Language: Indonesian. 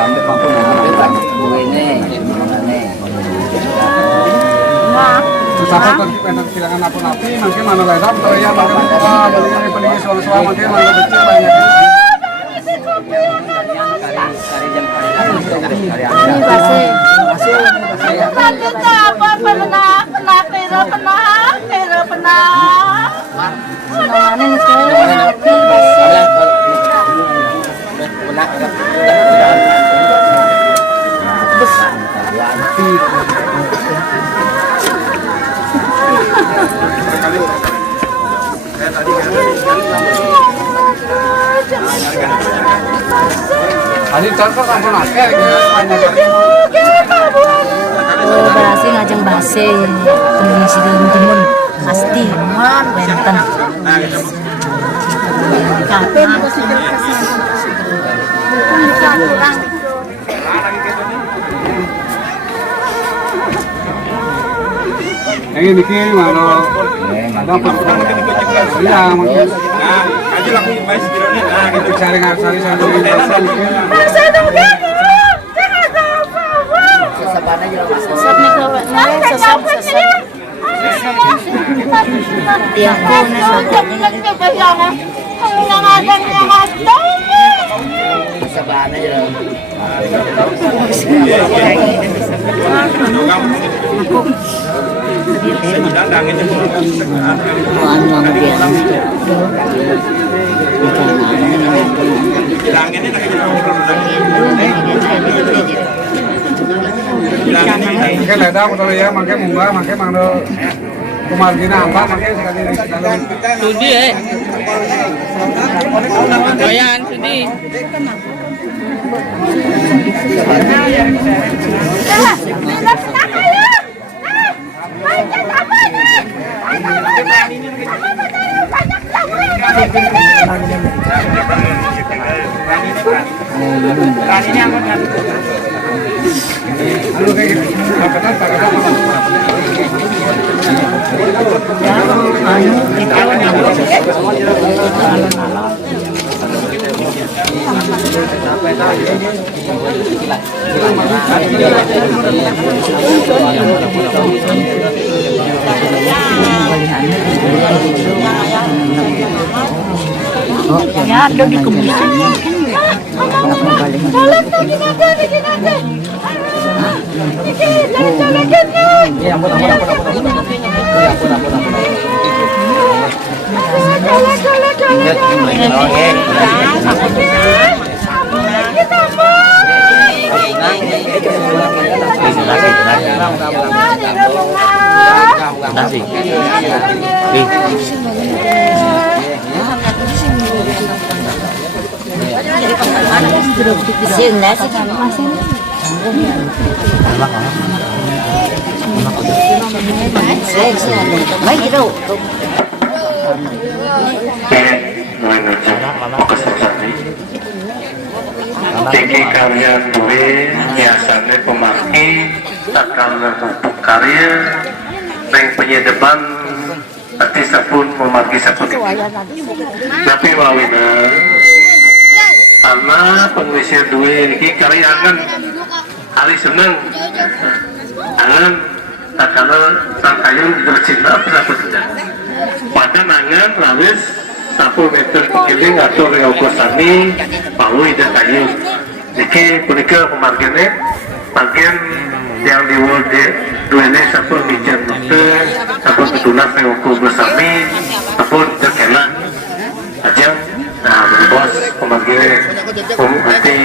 Gambar maupun ini Susah pengen silangan apa-apa, mungkin mana ledap, atau ya mungkin beli soal-soal mungkin mana betul banyak. Tadi contoh kampung akeh berasi ngajeng base pengisi timun pasti benten kapan yang ini kiri mana? Ada apa? Iya, mungkin. Aja langsung bahas videonya. Nah, gitu cari ngasari. Saya dongeng. sesabana jeung sesab nih kawan sesab tiang kuna sesabana jeung Makai leda betul ya, makai munggah, makai mangdo kumargina apa, makai sekali. Sudi Doyan sudi. Halo kayak gitu. ya ada di kemudian Tinggi karya duwe biasanya pemaki takkan pupuk karya yang penyedepan arti sapun memaki sapun tapi wawina karena pengisian duwe ini karya akan hari seneng angan takkan sangkayun bercinta berapa tidak pada nangan lawis 10 meter keliling atau reokosani palu ida kayu jadi punika pemargene bagian yang di world duene sapun bijan meter sapun ketunas reoko bersami sapun terkena aja nah bos pemargene hati